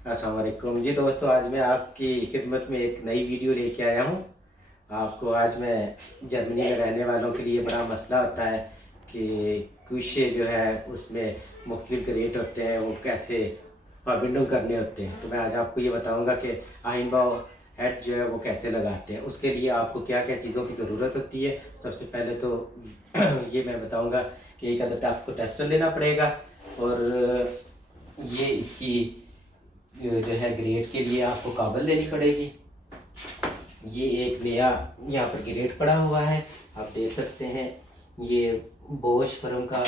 अस्सलाम वालेकुम जी दोस्तों, आज मैं आपकी खिदमत में एक नई वीडियो लेके आया हूँ। आपको आज मैं जर्मनी में रहने वालों के लिए बड़ा मसला होता है कि कुशे जो है उसमें मुख्तलिफ ग्रेड होते हैं, वो कैसे फार्मिंग करने होते हैं। तो मैं आज आपको ये बताऊँगा कि आइनबाओ हेड जो है वो कैसे लगाते हैं। उसके लिए आपको क्या क्या चीज़ों की ज़रूरत होती है। सबसे पहले तो ये मैं बताऊँगा कि एक अदद आपको टेस्टर लेना पड़ेगा, और ये इसकी जो है ग्रेड के लिए आपको काबल लेनी पड़ेगी। ये एक नया यहाँ पर ग्रेड पड़ा हुआ है, आप देख सकते हैं। ये बोश फर्म का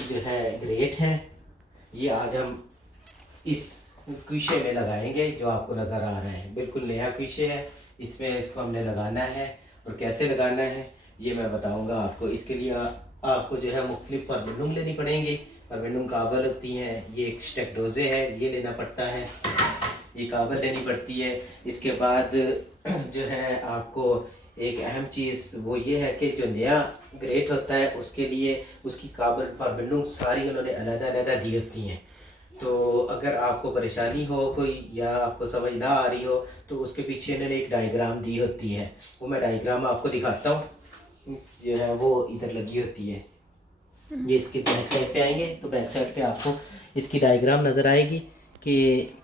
जो है ग्रेड है। ये आज हम इस कीशे में लगाएंगे जो आपको नज़र आ रहा है, बिल्कुल नया कीशे है। इसमें इसको हमने लगाना है, और कैसे लगाना है ये मैं बताऊंगा आपको। इसके लिए आपको जो है मुख्तलिफ फार्मिंग लेनी पड़ेंगी। फार्मिंग काबल होती हैं, ये एक स्टेक्डोजे है, ये लेना पड़ता है, ये काबल लेनी पड़ती है। इसके बाद जो है आपको एक अहम चीज़ वो ये है कि जो नया ग्रेट होता है उसके लिए उसकी काबल फार्मिंग सारी उन्होंने अलग-अलग दी होती हैं। तो अगर आपको परेशानी हो कोई, या आपको समझ ना आ रही हो, तो उसके पीछे इन्होंने एक डायग्राम दी होती है। वो मैं डायग्राम आपको दिखाता हूँ, जो है वो इधर लगी होती है। ये इसके बैक साइड पे आएंगे तो बैक साइड पे आपको इसकी डायग्राम नज़र आएगी कि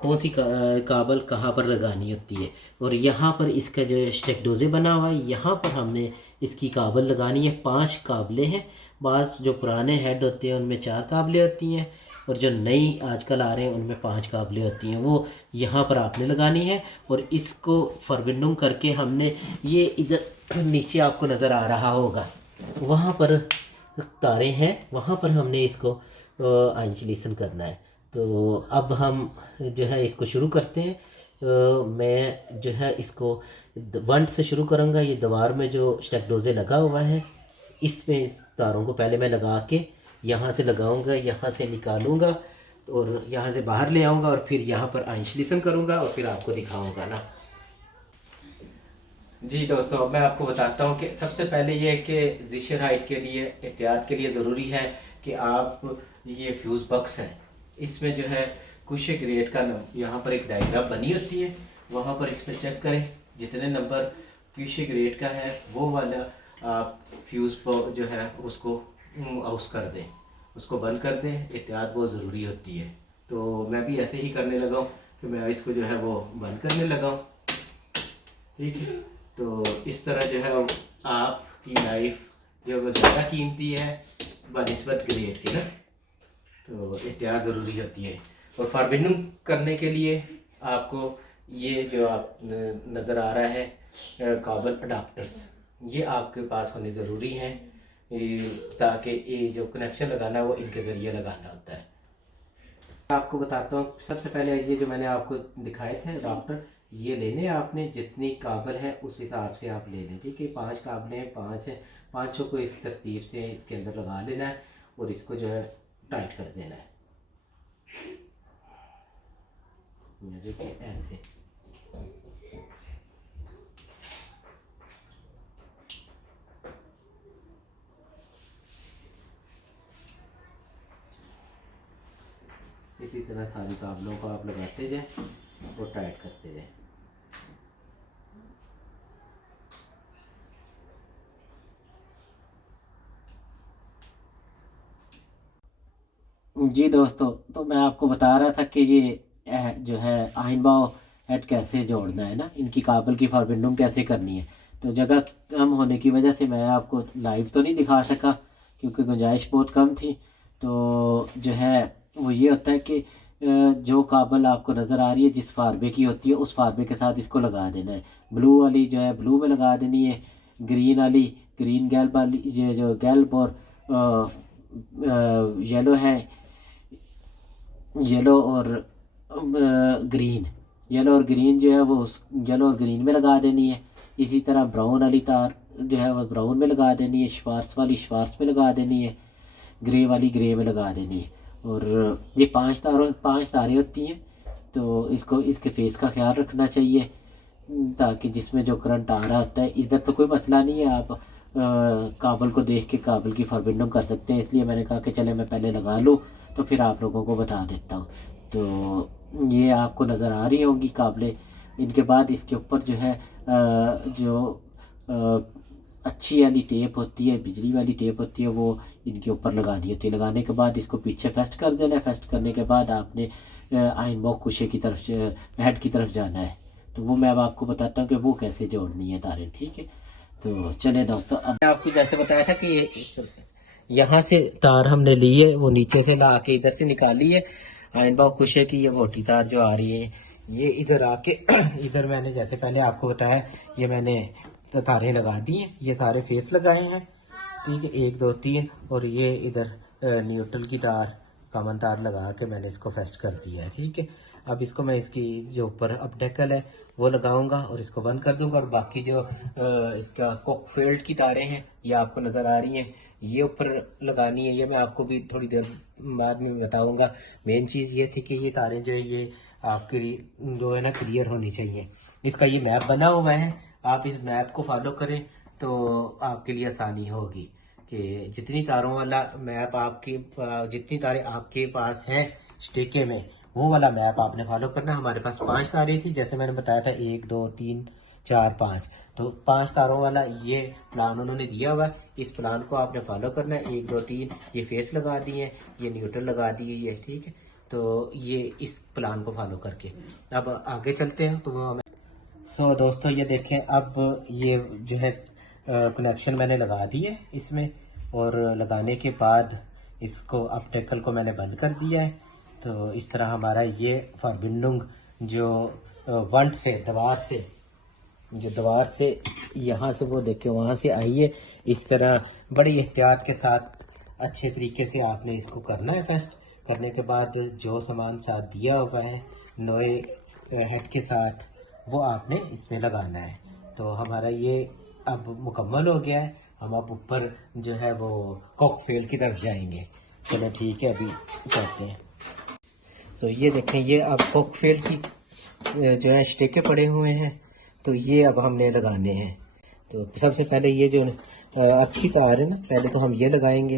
कौन सी काबल कहाँ पर लगानी होती है। और यहाँ पर इसका जो स्टेक्डोजे बना हुआ है, यहाँ पर हमने इसकी काबल लगानी है। 5 काबलें हैं। बाज़ जो पुराने हेड होते हैं उनमें 4 काबलें होती हैं, और जो नई आजकल आ रहे हैं उनमें 5 काबलें होती हैं। वो यहाँ पर आपने लगानी है, और इसको फॉरबिंडिंग करके हमने ये इधर नीचे आपको नज़र आ रहा होगा, वहाँ पर तारें हैं, वहाँ पर हमने इसको आइंसुलेशन करना है। तो अब हम जो है इसको शुरू करते हैं। मैं जो है इसको वंट से शुरू करूँगा। ये दीवार में जो स्टेक्डोजे लगा हुआ है, इसमें इस तारों को पहले मैं लगा के यहाँ से लगाऊंगा, यहाँ से निकालूंगा, और यहाँ से बाहर ले आऊँगा, और फिर यहाँ पर आइंसुलेशन करूँगा, और फिर आपको दिखाऊँगा ना। जी दोस्तों, अब मैं आपको बताता हूँ कि सबसे पहले ये है कि ज़िशर हाइट के लिए, एहतियात के लिए ज़रूरी है कि आप ये फ्यूज़ बॉक्स है, इसमें जो है कुछ ग्रेड का यहाँ पर एक डायग्राम बनी होती है, वहाँ पर इस पर चेक करें। जितने नंबर कुछ ग्रेड का है वो वाला आप फ्यूज़ जो है उसको आउस कर दें, उसको बंद कर दें। एहतियात बहुत ज़रूरी होती है। तो मैं भी ऐसे ही करने लगा हूँ कि मैं इसको जो है वो बंद करने लगा हूँ। ठीक है, तो इस तरह जो है आपकी लाइफ जो है वो ज़्यादा कीमती है बनिस्बत ग्रेड के ना। तो एहतियात ज़रूरी होती है। और फार्मिंग करने के लिए आपको ये जो आप नज़र आ रहा है काबल अडाप्टर्स, ये आपके पास होने ज़रूरी हैं, ताकि ये जो कनेक्शन लगाना है वो इनके ज़रिए लगाना होता है। आपको बताता हूँ, सबसे पहले ये जो मैंने आपको दिखाए थे अडाप्टर, ये लेने आपने जितनी काबल है उस हिसाब से आप ले लें। ठीक है, 5 काबलें हैं, 5 हैं, पाँचों को इस तरतीब से इसके अंदर लगा लेना है, और इसको जो है टाइट कर देना है। ये देखिए ऐसे। इसी तरह सारी काबलों को आप लगाते जाएं और टाइट करते जाएं। जी दोस्तों, तो मैं आपको बता रहा था कि ये जो है आइनबाओ हेड कैसे जोड़ना है ना, इनकी काबल की फार्बिंडुम कैसे करनी है। तो जगह कम होने की वजह से मैं आपको लाइव तो नहीं दिखा सका, क्योंकि गुंजाइश बहुत कम थी। तो जो है वो ये होता है कि जो काबल आपको नज़र आ रही है जिस फार्बे की होती है, उस फार्बे के साथ इसको लगा देना है। ब्लू वाली जो है ब्लू में लगा देनी है, ग्रीन वाली ग्रीन गैल्ब वाली, ये जो गैल्ब और येलो है, येलो और ग्रीन, येलो और ग्रीन जो है वो उस येलो और ग्रीन में लगा देनी है। इसी तरह ब्राउन वाली तार जो है वो ब्राउन में लगा देनी है, श्वार्ट्स वाली श्वार्ट्स में लगा देनी है, ग्रे वाली ग्रे में लगा देनी है। और ये 5 तारें होती हैं। तो इसको इसके फेस का ख्याल रखना चाहिए, ताकि जिसमें जो करंट आ रहा होता है, इधर तो कोई मसला नहीं है, आप काबल को देख के काबल की फॉरबिंडिंग कर सकते हैं। इसलिए मैंने कहा कि चले मैं पहले लगा लूँ, तो फिर आप लोगों को बता देता हूँ। तो ये आपको नज़र आ रही होंगी काबलें। इनके बाद इसके ऊपर जो है जो अच्छी वाली टेप होती है, बिजली वाली टेप होती है, वो इनके ऊपर लगानी होती है। लगाने के बाद इसको पीछे फेस्ट कर देना है। फेस्ट करने के बाद आपने आइन बॉक्स कुशे की तरफ हेड की तरफ जाना है। तो वो मैं अब आपको बताता हूँ कि वो कैसे जोड़नी है तारें, ठीक है। तो चले दोस्तों, अब मैं आपको जैसे बताया था कि यहाँ से तार हमने ली है, वो नीचे से ला के इधर से निकाली है। आइन बाग खुशे की ये मोटी तार जो आ रही है, ये इधर आके इधर मैंने जैसे पहले आपको बताया, ये मैंने तारें लगा दी हैं। ये सारे फेस लगाए हैं, ठीक है, 1 2 3। और ये इधर न्यूट्रल की तार, कॉमन तार लगा के मैंने इसको फेस्ट कर दिया है, ठीक है। अब इसको मैं इसकी जो ऊपर अपडेकल है वो लगाऊंगा और इसको बंद कर दूंगा। और बाकी जो इसका कोकफील्ड की तारें हैं, ये आपको नज़र आ रही हैं, ये ऊपर लगानी है। ये मैं आपको भी थोड़ी देर बाद में बताऊंगा। मेन चीज़ ये थी कि ये तारें जो है ये आपकी जो है ना क्लियर होनी चाहिए। इसका ये मैप बना हुआ है, आप इस मैप को फॉलो करें तो आपके लिए आसानी होगी कि जितनी तारों वाला मैप आपकी जितनी तारें आपके पास हैं स्टेके में, वो वाला मैप आपने फॉलो करना। हमारे पास 5 तारें थी, जैसे मैंने बताया था, 1 2 3 4 5। तो 5 तारों वाला ये प्लान उन्होंने दिया हुआ है। इस प्लान को आपने फॉलो करना है। 1 2 3 ये फेस लगा दिए, ये न्यूट्रल लगा दिए, ये ठीक है। तो ये इस प्लान को फॉलो करके अब आगे चलते हैं। तो वो हमें दोस्तों ये देखें, अब ये जो है कनेक्शन मैंने लगा दिए इसमें। और लगाने के बाद इसको अपटेकल को मैंने बंद कर दिया है। तो इस तरह हमारा ये फॉरबिंडुंग जो वंट से दीवार से यहाँ से वो देखे वहाँ से आई है, इस तरह बड़ी एहतियात के साथ अच्छे तरीके से आपने इसको करना है। फेस्ट करने के बाद जो सामान साथ दिया हुआ है नोए हेड के साथ, वो आपने इसमें लगाना है। तो हमारा ये अब मुकम्मल हो गया है। हम अब ऊपर जो है वो कॉकफेल की तरफ जाएंगे। चलो ठीक है, अभी चलते हैं। तो ये देखें, ये अब कॉकफेल की जो है स्टेके पड़े हुए हैं, तो ये अब हमने लगाने हैं। तो सबसे पहले ये जो अर्थ की तार है ना, पहले तो हम ये लगाएंगे।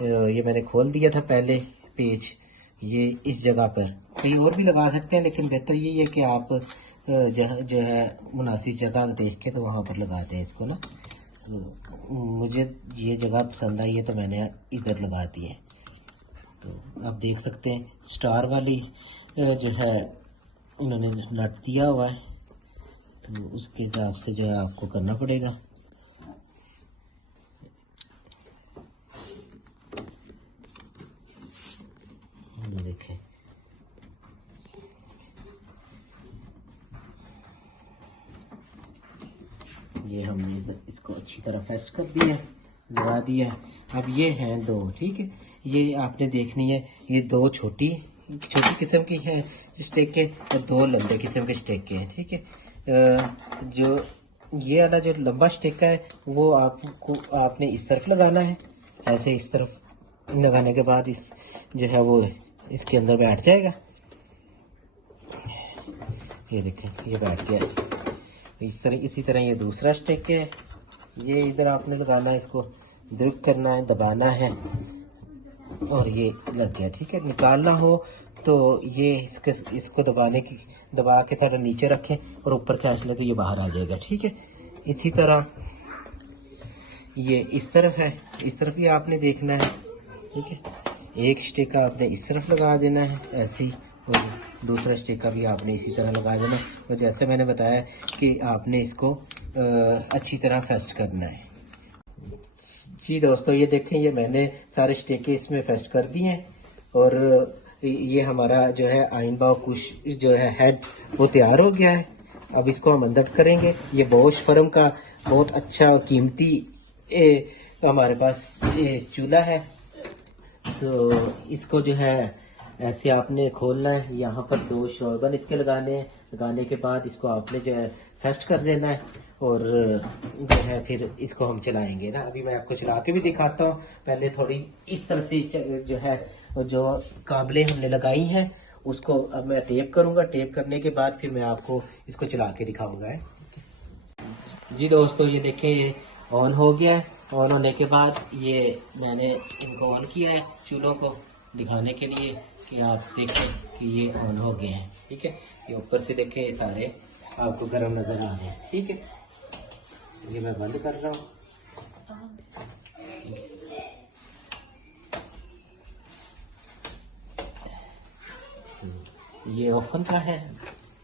ये मैंने खोल दिया था पहले पेज, ये इस जगह पर कहीं और भी लगा सकते हैं, लेकिन बेहतर यही है कि आप जहाँ जो है मुनासिब जगह देख के तो वहाँ पर लगाते हैं इसको ना। तो मुझे ये जगह पसंद आई है तो मैंने इधर लगा दी है। तो आप देख सकते हैं स्टार वाली जो है उन्होंने नट दिया हुआ है, तो उसके हिसाब से जो है आपको करना पड़ेगा। देखें, ये हमने इसको अच्छी तरह फेस्ट कर दिया, लगा दिया। अब ये हैं 2, ठीक है। ये आपने देखनी है, ये 2 छोटी किस्म की हैं स्टेके और 2 लंबे किस्म के स्टेके हैं, ठीक है। जो ये वाला जो लंबा स्टेका है वो आपने इस तरफ लगाना है, ऐसे इस तरफ लगाने के बाद इस जो है वो इसके अंदर बैठ जाएगा। ये देखें, ये बैठ गया। इसी तरह ये दूसरा स्टेक है, ये इधर आपने लगाना है, इसको द्रुक करना है, दबाना है और ये लग गया, ठीक है। निकालना हो तो ये इसको दबा के थोड़ा नीचे रखें और ऊपर खींच लें तो ये बाहर आ जाएगा, ठीक है। इसी तरह ये इस तरफ है, इस तरफ भी आपने देखना है, ठीक है। एक स्टिकर आपने इस तरफ लगा देना है ऐसी, और दूसरा स्टिकर भी आपने इसी तरह लगा देना। और जैसे मैंने बताया कि आपने इसको अच्छी तरह फेस्ट करना है। जी दोस्तों, ये देखें, ये मैंने सारे स्टिकर इसमें फेस्ट कर दिए हैं और ये हमारा जो है आइन बाव कुश जो है हेड वो तैयार हो गया है। अब इसको हम अंदर करेंगे। ये बॉश फर्म का बहुत अच्छा और कीमती हमारे पास चूल्हा है। तो इसको जो है ऐसे आपने खोलना है, यहाँ पर 2 शोरबन इसके लगाने हैं। लगाने के बाद इसको आपने जो है फेस्ट कर देना है और जो है फिर इसको हम चलाएंगे ना। अभी मैं आपको चला के भी दिखाता हूँ। पहले थोड़ी इस तरह से जो है जो काबलें हमने लगाई हैं उसको अब मैं टेप करूँगा। टेप करने के बाद फिर मैं आपको इसको चला के दिखाऊँगा। जी दोस्तों, ये देखिए, ये ऑन हो गया है। ऑन होने के बाद ये मैंने इनको ऑन किया है चूल्हों को दिखाने के लिए। कि आप देखें कि ये ऑन हो गए हैं। ठीक है, ये ऊपर से देखें ये सारे आपको गर्म नज़र आ रहे हैं। ठीक है, ये मैं बंद कर रहा हूँ। ये ओवन का है।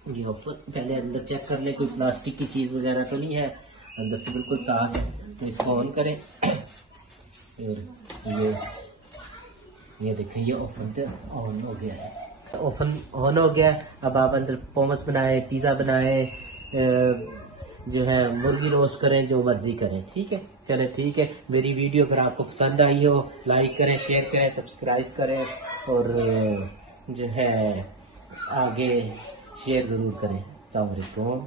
ये ओवन पहले अंदर चेक कर ले, कोई प्लास्टिक की चीज़ वगैरह तो नहीं है, अंदर से बिल्कुल साफ है। तो इसको ऑन करें और ये देखें ये ओवन तो ऑन हो गया है। ओवन ऑन हो गया है। अब आप अंदर पोमस बनाए, पिज़्ज़ा बनाए, जो है मुर्गी रोस्ट करें, जो मर्जी करें। ठीक है, चले ठीक है। मेरी वीडियो अगर आपको पसंद आई हो लाइक करें, शेयर करें, सब्सक्राइब करें और जो है आगे शेयर ज़रूर करें। अस्सलाम वालेकुम।